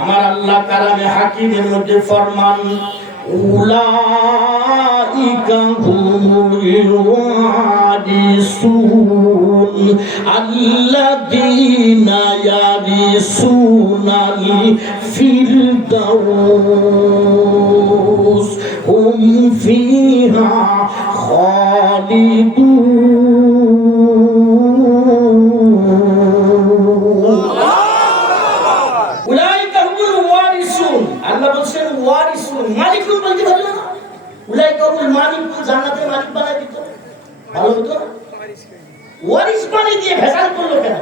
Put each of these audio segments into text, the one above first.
আমার আল্লাহ কালামে হাকিমের মধ্যে ফরমান উলাইকা হুমুল ওয়ারিসুন আল্লাযীনা ইয়ারিসুনাল ফিরদাউস হুম ফিহা খালিদুন। উলাইকা হুমুল ওয়ারিসুন, আল্লাহ বলেন ওয়ারিসুন, মালিক বলতে পারলো না। উলাইকা হুমুল মালিক, জান্নাতের মালিক বানাই দিত, ভালো হতো না? ওয়ারিস বানিয়ে দিয়ে ভেজাল করলো কেন?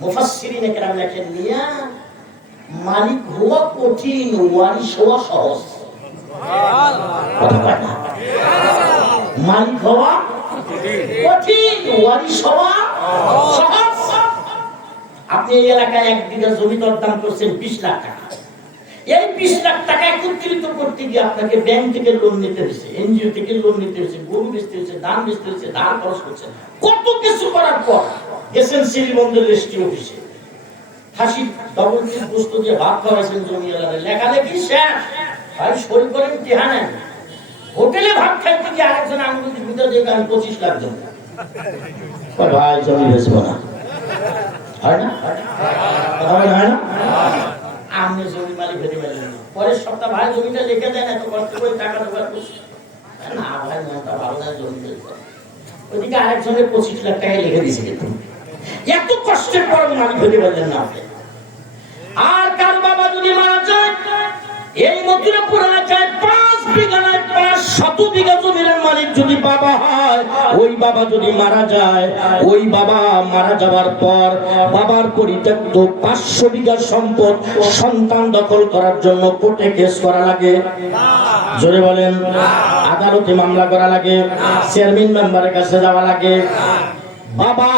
মুফাসসিরিনে কেরাম লেখেন, মিয়া মালিক হওয়া কঠিন, ওয়ারিস হওয়া সহজ। মালিক হওয়া কঠিন, ওয়ারিস হওয়া সহজ। আপনি এই এলাকায় 1 বিঘা জমি দরদাম করছেন 20 লাখ টাকা। এই 20 লাখ টাকা একত্রিত করতে গিয়ে আপনাকে ব্যাংক থেকে লোন নিতে হয়েছে, এনজিও থেকে লোন নিতে হয়েছে, গরু বেচতে হয়েছে, ধান বেচতে হয়েছে, ধান খরচ করছেন, কত কিছু করার পর গেছেন শ্রীমন্দির রেজিস্ট্রি অফিসে, হাসি ডবল পিস বস্তু দিয়ে ভাত খাওয়াইছেন জমি এলাকায়, লেখালেখি শেষ, ভাই সই করেন টিহা নেন। হোটেলে ভাত খাইতে গিয়ে আরেকজন আঙ্গুলের ভিতরে দিয়ে আমি 25 লাখ জমি, ভাই জমি বেচবো না, হয় না? হয় না? আপনি জমি মালিক হতে পারলেন না, পরের সপ্তাহ ভাই জমিটা লিখে দেন, এত কষ্ট করে টাকা জোগাড় করছে না, ভাই মনটা ভালো না, জমি বেচবো। ওইদিকে আরেকজনের 25 লাখ টাকা লিখে দিয়েছে, কিন্তু এত কষ্টের পর মালিক হতে পারলেন না আপনি। আর কার বাবা যদি মারা যায়, এই মথুরাপুর এলাকায় 5 বিঘা নয় 500 বিঘা জমির মালিক যদি বাবা হয়, ওই বাবা যদি মারা যায়, ওই বাবা মারা যাওয়ার পর বাবার পরিত্যক্ত 500 বিঘা সম্পদ সন্তান দখল করার জন্য কোর্টে কেস করা লাগে। জোরে বলেন। আদালতে মামলা করা লাগে, চেয়ারম্যান মেম্বারের কাছে যাওয়া লাগে। বাবা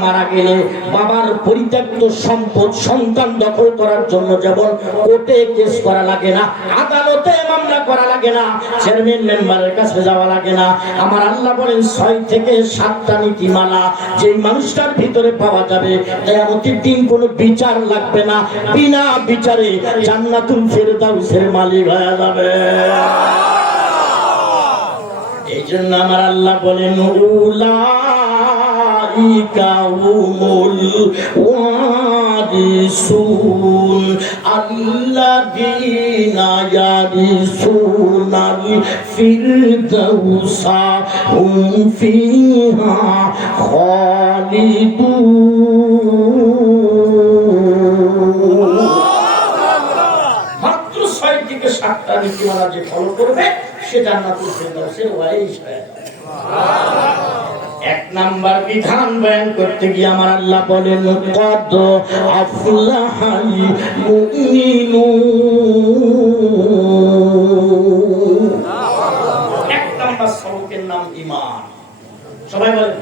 মারা গেলে বাবার পরিত্যক্ত সম্পদ সন্তান দখল করার জন্য যেমন কোর্টে কেস করা লাগে না, আদালতে মামলা করা লাগে না, চেয়ারম্যান মেম্বারের কাছে যাওয়া লাগে না। আমার আল্লাহ বলেন 6 থেকে 7টা নীতিমালা যেই মানুষটার ভিতরে পাওয়া যাবে, কিয়ামতের দিন কোনো বিচার লাগবে না, বিনা বিচারে জান্নাতুল ফেরদাউসের মালিক হয়ে যাবে। এই জন্য আমার আল্লাহ বলেন উলাইকা হুমুল ওয়ারিসুন আল্লাযীনা ইয়ারিসুনাল ফিরদাউসা হুম ফিহা খালিদুন। মাত্র 6 থেকে 7টা নীতিমালা যে ফলো করবে সে জান্নাতুল ফেরদাউসের ওয়ারিস হয়ে যাবে। 1 নাম্বার বিধান বয়ান করতে গিয়ে আমার আল্লাহ বলেন কদ আফলাহাল মুমিনুন। 1 নাম্বার সবকের নাম ঈমান। সবাই বলেন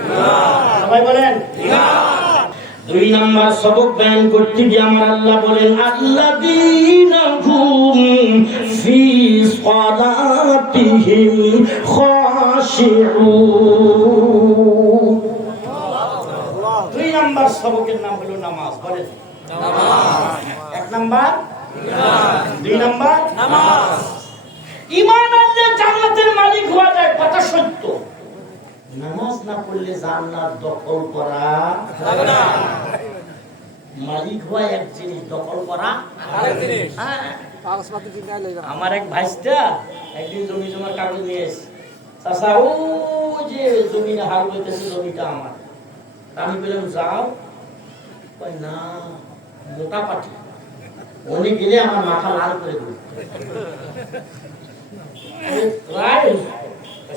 ঈমান, সবাই বলেন ঈমান। 2 নাম্বার সবক বয়ান করতে গিয়ে আমার আল্লাহ বলেন আল্লাযীনা হুম ফি সালাতিহিম খাশিউন। 2 নাম্বার সবকের নাম হলো নামাজ। বলেন নামাজ। 1 নাম্বার ঈমান, 2 নাম্বার নামাজ। ঈমান আনলে জান্নাতের মালিক হওয়া যায়, কথা সত্য। নামাজ না পড়লে জান্নাত দখল করা যাবে না। মালিক হওয়া এক জিনিস, দখল করা আরেক জিনিস। আমার এক ভাইস্তা একদিন জমি জমার কাগজ নিয়ে এসে, চাচা ও যে জমিটা হাল বইতেছে জমিটা আমার। আমি বললাম যাও, কই না মোটা পাঠি, উনি গেলে আমার মাথা লাল করে দেবে।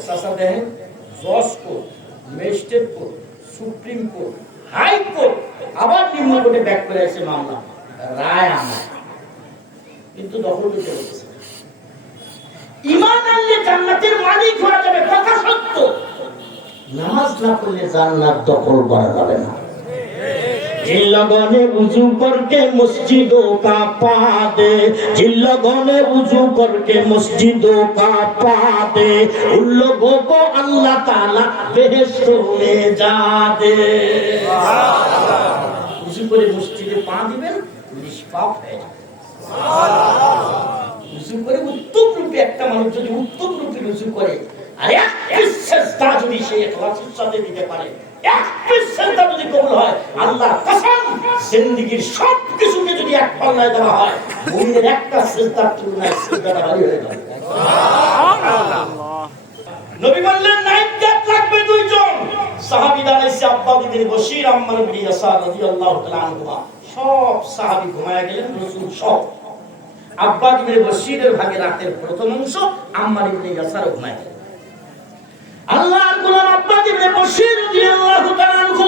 চাচা দেখেন জজ court, magistrate court, supreme court, high court, আবার নিম্ন কোর্টে ব্যাক করে আসে মামলা, রায় আমার, কিন্তু দখল করতে বলতেছে। ঈমান আনলে জান্নাতের মালিক হওয়া যাবে, কথা সত্য। নামাজ না পড়লে জান্নাত দখল করা যাবে না। जिन लोगों ने वुजू करके मस्जिदों का पा दे, जिन लोगों ने वुजू करके मस्जिदों का पा दे, उन लोगों को अल्लाह ताला बेहेश्त में जा दे। वुजू करे मस्जिदे মধ্যে পা দিবেন, নিষ্পাপ হয়ে যাবে। উজু করে উত্তম রূপে একটা মানুষ যদি উত্তম রূপে উজু করে আর এক সেজদা যদি সে ইখলাসের সাথে দিতে পারে, এক সেজদা যদি কবুল হয়, আল্লাহর কসম জিন্দেগীর সব কিছুকে যদি এক পাল্লায় দেওয়া হয়, মুমিনের একটা সেজদার তুলনায় সেজদাটা ভারী হয়ে যাবে। নবী বললেন নাইট লাগবে দুইজন সাহাবী দাঁড়াইছে, আব্বা বিন বশির, আম্মার বিন ইয়াসার রাদিয়াল্লাহু তাআলা আনহুমা। সব সাহাবী ঘুমায়া গেলেন, রাসূল সব। আব্বা বিন বশিরের ভাগে রাতের প্রথম অংশ, আম্মার বিন ইয়াসার ঘুমায়া গেলেন। আল্লাহর গোলাম আব্বা বিন বশির রাদিয়াল্লাহু তাআলা আনহু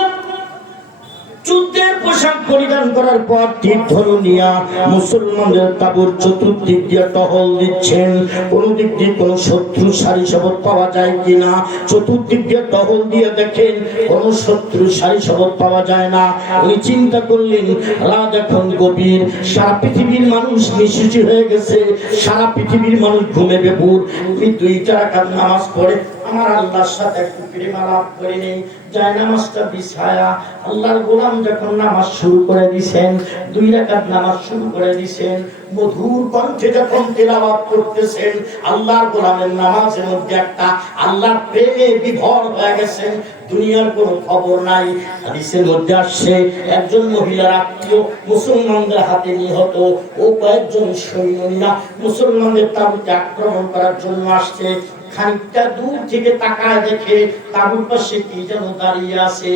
যুদ্ধের পোশাক পরিধান করার পর তীর ধনুনিয়া মুসলমানদের তাঁবুর চতুর্দিক দিয়ে টহল দিচ্ছেন, কোন দিক দিয়ে কোন শত্রু সারি শবত পাওয়া যায় কিনা। চতুর্দিক দিয়ে টহল দিয়ে দেখেন কোন শত্রু সারি শবত পাওয়া যায় না। উনি চিন্তা করলেন রাত এখন গভীর, সারা পৃথিবীর মানুষ নিঃশেষী হয়ে গেছে, সারা পৃথিবীর মানুষ ঘুমে বেপুর। উনি 2 রাকাত নামাজ পড়ে আমার আল্লাহর সাথে একটু প্রেম আলাপ করে নেই, যায় নামাজটা বিছায়া আল্লাহর গোলাম যখন নামাজ শুরু করে দিয়েছেন, 2 রাকাত নামাজ শুরু করে দিয়েছেন, মধুর কণ্ঠে যখন তেলাওয়াত করতেছেন, আল্লাহর গোলামের নামাজের মধ্যে একটা আল্লাহর প্রেমে বিভোর হয়ে গেছেন। দুনিয়ার কোনো খবর নাই। হাদিসের মধ্যে আসছে একজন মহিলার আত্মীয় মুসলমানদের হাতে নিহত, ও কয়েকজন সৈন্যরা মুসলমানদের তাঁবুতে আক্রমণ করার জন্য আসছে। খানিকটা দূর থেকে তাকায় দেখে তাঁবুর পাশে কি যেন দাঁড়িয়ে আছে,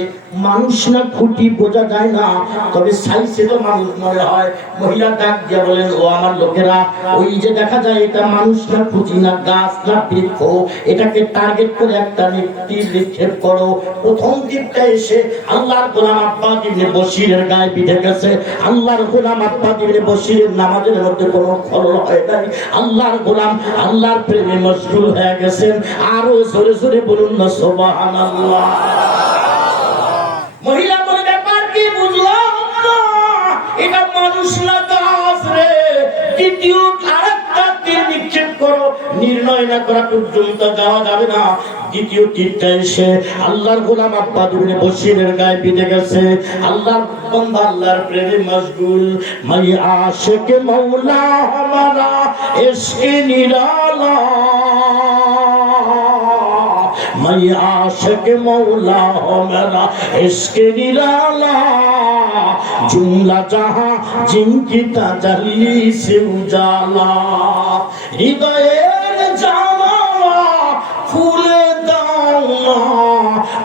মানুষ না খুঁটি বোঝা যায় না, তবে সাইজে তো মানুষ মনে হয়। মহিলা ডাক দিয়ে বলেন, ও আমার লোকেরা, ওই যে দেখা যায় এটা মানুষ না খুঁটি না গাছ না বৃক্ষ, এটাকে টার্গেট করে একটা তীর নিক্ষেপ করো। প্রথম তীরটা এসে আল্লাহর গোলাম আব্বা ইবনে বশিরের গায়ে বিঁধে গেছে। আল্লাহর গোলাম আব্বা ইবনে বশিরের নামাজের মধ্যে কোনো খলল হয় নাই। আল্লাহর গোলাম আল্লাহর প্রেমে মশগুল হয়ে গেছেন। আরো জোরে জোরে বলুন না সুবহানাল্লাহ। মহিলা বলে, ব্যাপার কি বুঝলাম না, এটা মানুষ না গাছ রে। দ্বিতীয় আরেকটা তীর নিক্ষেপ করো, নির্ণয় না করা পর্যন্ত যাওয়া যাবে না। দ্বিতীয় তীরটা এসে আল্লাহর গোলাম আব্বা ইবনে বশিরের গায়ে বিঁধে গেছে। আল্লাহর বান্দা আল্লাহর প্রেমে মশগুল। মাই আশিকে মওলা হামারা ইশকে নিরালা, मैं आशिक मौला हो मेरा इश्क निराला, जुमला जहां जिनकी तजल्ली से उजाला, हृदयेर जाना फूले दाना,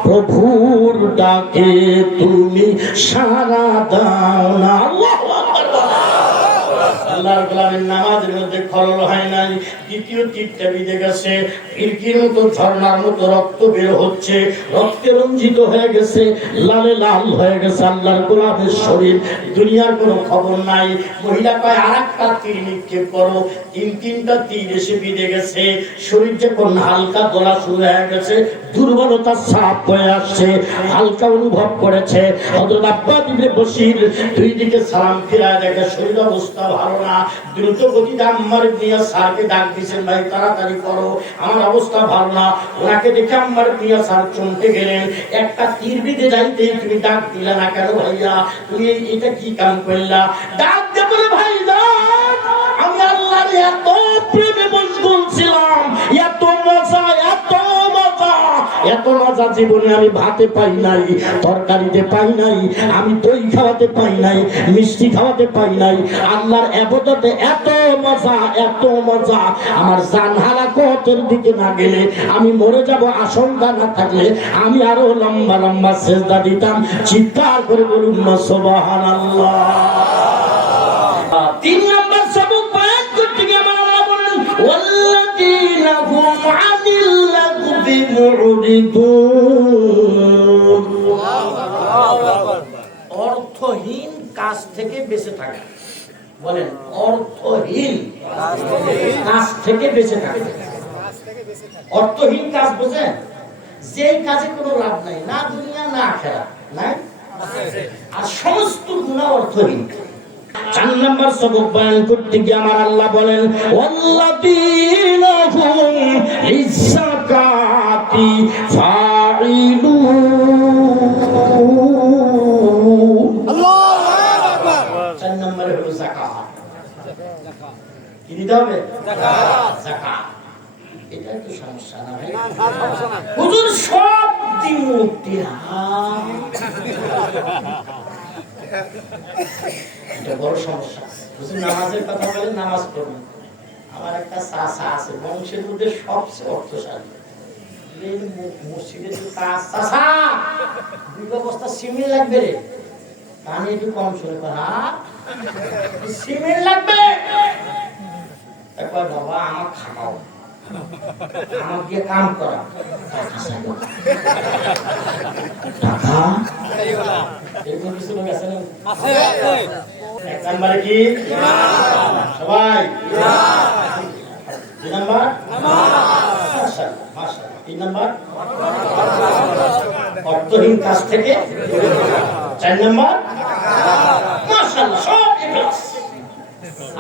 प्रभुर डाके तुमी सारा दाना। अल्लाहु আকবার। আল্লাহর গোলামের নামাজের মধ্যে খলল হয় নাই। দ্বিতীয় তীরটা বিঁধে গেছে, ফিরকির মতো ঝর্ণার মতো রক্ত বের হচ্ছে, রক্তে রঞ্জিত হয়ে গেছে, লালে লাল হয়ে গেছে আল্লাহর গোলামের শরীর। দুনিয়ার কোনো খবর নাই। মহিলা কয়, আরেকটা তীর নিক্ষেপ করো। 3টা তীর এসে বিঁধে গেছে। শরীর যখন হালকা গলা শুরু হয়ে গেছে, দুর্বলতা সাপ হয়ে আসছে, হালকা অনুভব করেছে। হযরত আব্বা ইবনে বশির 2 দিকে সালাম ফিরায় দেখে শরীর অবস্থা ভালো না। দ্রুত গতিতে আম্মার ইবনে ইয়াসারকে ডাক দিয়েছেন, ভাই তাড়াতাড়ি করো, আমার অবস্থা ভালো না। ওনাকে দেখে আম্মার ইবনে ইয়াসার চমকে গেলেন। একটা তীর বিঁধে যাইতেই তুমি ডাক দিলা না কেন ভাইয়া? তুমি এটা কি কাম করলা? ডাক দিয়ে বলে, ভাই আমি আল্লাহর এত প্রেমে মশগুল ছিলাম, এত মজা, এত মজা জীবনে আমি ভাতে পাই নাই, তরকারিতে পাই নাই, আমি দই খাওয়াতে পাই নাই, মিষ্টি খাওয়াতে পাই নাই। আল্লাহর ইবাদতে এত মজা, আমার জান হালাকতের দিকে না গেলে, আমি মরে যাব আশঙ্কা না থাকলে, আমি আরো লম্বা লম্বা সেজদা দিতাম। চিৎকার করে বলুন না সুবহানাল্লাহ। 3 নম্বর সবক বয়ান করতে গিয়ে আমার আল্লাহ বলেন, ওয়াল্লাযীনা হুম আনিল লাগবি মুরিদুন। অর্থহীন কাজ থেকে বেঁচে থাকা। বলেন, অর্থহীন কাজ থেকে বেঁচে থাকা। অর্থহীন কাজ বোঝেন? যে কাজে কোনো লাভ নাই, না দুনিয়া না আখিরাত নাই, আর সমস্ত গুনাহ অর্থহীন। 4 নম্বর সবক বয়ান করতে গিয়ে আমার আল্লাহ বলেন, ওয়াল্লাযীনা হুম লিযাকাতি ফাইলুন। আল্লাহু আকবার। নম্বরে হলো যাকাত। কি দিতে হবে? যাকাত। এটা তো সমস্যা না ভাই? হুজুর সব দিমু দিলাম, এটা বড় সমস্যা। হুজুর নামাজের কথা বলে, নামাজ পড়বেন। আমার একটা চাচা আছে বংশের মধ্যে সবচেয়ে অর্থশালী, মসজিদের কাজ। চাচা দুই বস্তা সিমেন্ট লাগবে রে, কানে একটু কম শুনে সিমেন্ট লাগবে। একবার বাবা আমার খাওয়াও, আমার দিয়ে কাম করা, টাকা এরকম কিছু লোক আছে না? এক নাম্বারে কি সবাই? দুই নাম্বার তিন নাম্বার অর্থহীন কাজ থেকে, চার নাম্বার মাশাআল্লাহ সব ইখলাস।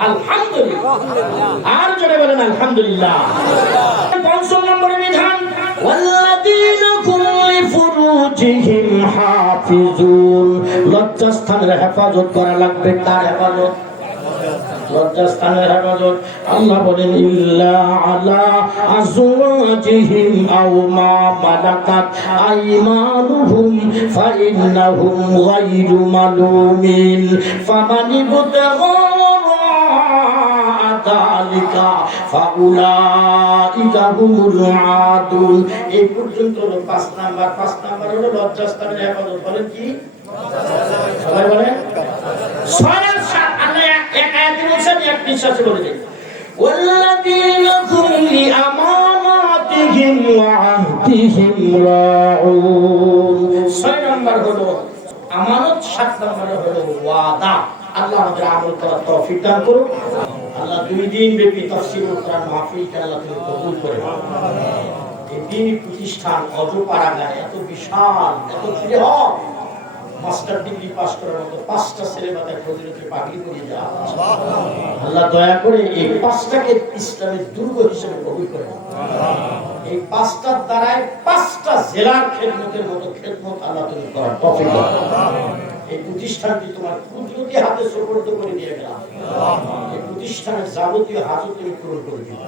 আলহামদুলিল্লাহ, আর জোরে বলেন আলহামদুলিল্লাহ। পঞ্চম নম্বরের বিধান ওয়াল্লাযীনা হুম লিফুরুজিহিম হাফিজুন, লজ্জাস্থানের হেফাজত করা লাগবে। তার হেফাজত, লজ্জাস্থানের হেফাজত। আল্লাহ বলেন ইল্লা আলা আজওয়াজিহিম আও মা মালাকাত আইমানুহুম ফাইন্নাহুম গায়রু মালুমিন ফামান ইবতাগা যালিকা ফাউলাইকা হুমুল আদুন। এই পর্যন্ত হলো 5 নাম্বার। 5 নাম্বার হলো লজ্জাস্থানের হেফাজত। বলেন কি? সবাই বলেন 6 আর 7। আল্লাহ এক আয়াতে বলেছেন, এক নিঃশ্বাসে বলে দেন ওয়াল্লাযীনা হুম লিআমানাতিহিম ওয়া আহদিহিম রাউন। 6 নাম্বার হলো আমানত, 7 নাম্বার হলো ওয়াদা। আল্লাহ আমাদের আমল করার তৌফিক দান করুন। আল্লাহ 2 দিন ব্যাপী তাফসীরুল কোরআন মাহফিলকে আল্লাহ তুমি কবুল করে নাও। এই দিনী প্রতিষ্ঠান অজপাড়াগায় এত বিশাল, এত বৃহৎ, মাস্টার ডিগ্রি পাস করার মতো 5টা ছেলে মাথায় ফজিলতের পাগড়ি পরিয়ে দেওয়া। আল্লাহ দয়া করে এই 5টাকে ইসলামের দুর্গ হিসেবে কবুল করে নাও। এই 5টার দ্বারাই 5টা জেলার খেদমতের মতো খেদমত আল্লাহ তুমি করার তৌফিক দাও। এই প্রতিষ্ঠানটি তোমার কুদরতি হাতে সুপর্দ করে দিয়ে গেলাম। এই প্রতিষ্ঠানের যাবতীয় হাজত তুমি পূরণ করে দিও।